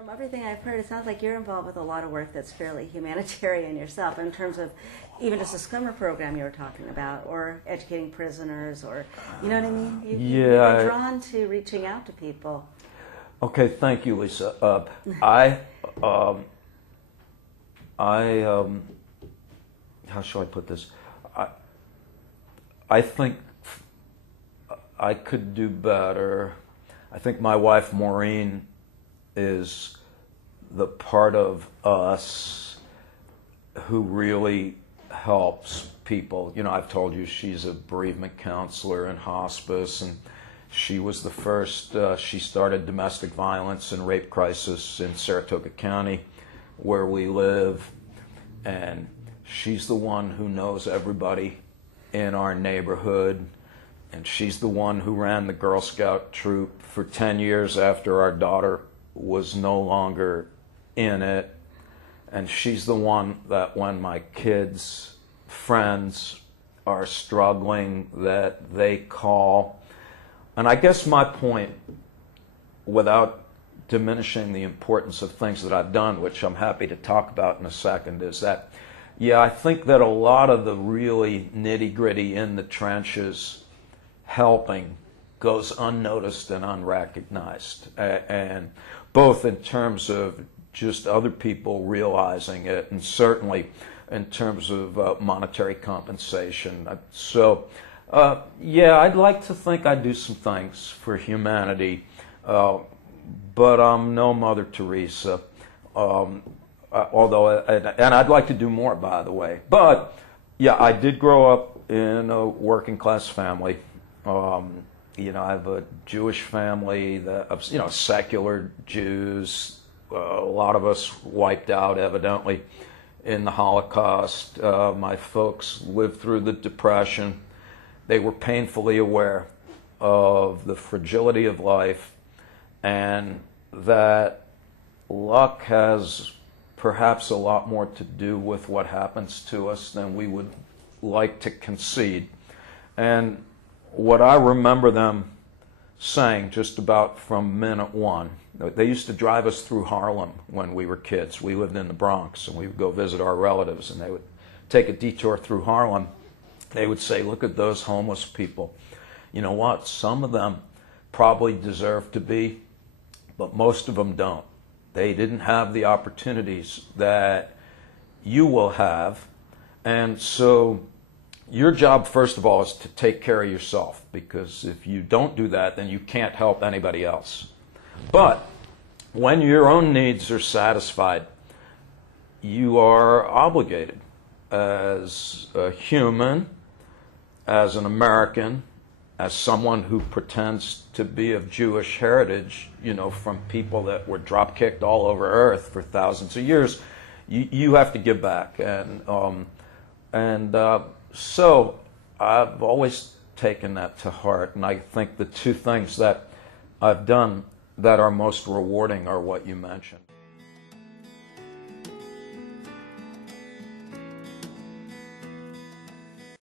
From everything I've heard, it sounds like you're involved with a lot of work that's fairly humanitarian yourself, in terms of even just a swimmer program you were talking about, or educating prisoners, or, you know what I mean? You're drawn to reaching out to people. Okay, thank you, Lisa. How shall I put this? I think I could do better. I think my wife, Maureen, is the part of us who really helps people. You know, I've told you she's a bereavement counselor in hospice, and she was the first, she started domestic violence and rape crisis in Saratoga County, where we live, and she's the one who knows everybody in our neighborhood, and she's the one who ran the Girl Scout troop for 10 years after our daughter was no longer in it, and she's the one that when my kids' friends are struggling, that they call. And I guess my point, without diminishing the importance of things that I've done, which I'm happy to talk about in a second, is that, yeah, I think that a lot of the really nitty-gritty in the trenches helping goes unnoticed and unrecognized, and both in terms of just other people realizing it, and certainly in terms of monetary compensation. So, yeah, I'd like to think I do some things for humanity, but I'm no Mother Teresa, although, and I'd like to do more, by the way. But, yeah, I did grow up in a working class family. You know, I have a Jewish family, that, you know, secular Jews. A lot of us wiped out, evidently, in the Holocaust. My folks lived through the Depression. They were painfully aware of the fragility of life, and that luck has perhaps a lot more to do with what happens to us than we would like to concede. And what I remember them saying just about from minute one, they used to drive us through Harlem when we were kids. We lived in the Bronx, and we would go visit our relatives, and they would take a detour through Harlem. They would say, look at those homeless people. You know what? Some of them probably deserve to be, but most of them don't. They didn't have the opportunities that you will have, and so your job, first of all, is to take care of yourself, because if you don't do that, then you can't help anybody else. But when your own needs are satisfied, you are obligated as a human, as an American, as someone who pretends to be of Jewish heritage, you know, from people that were drop-kicked all over Earth for thousands of years, you have to give back. So I've always taken that to heart, and I think the two things that I've done that are most rewarding are what you mentioned.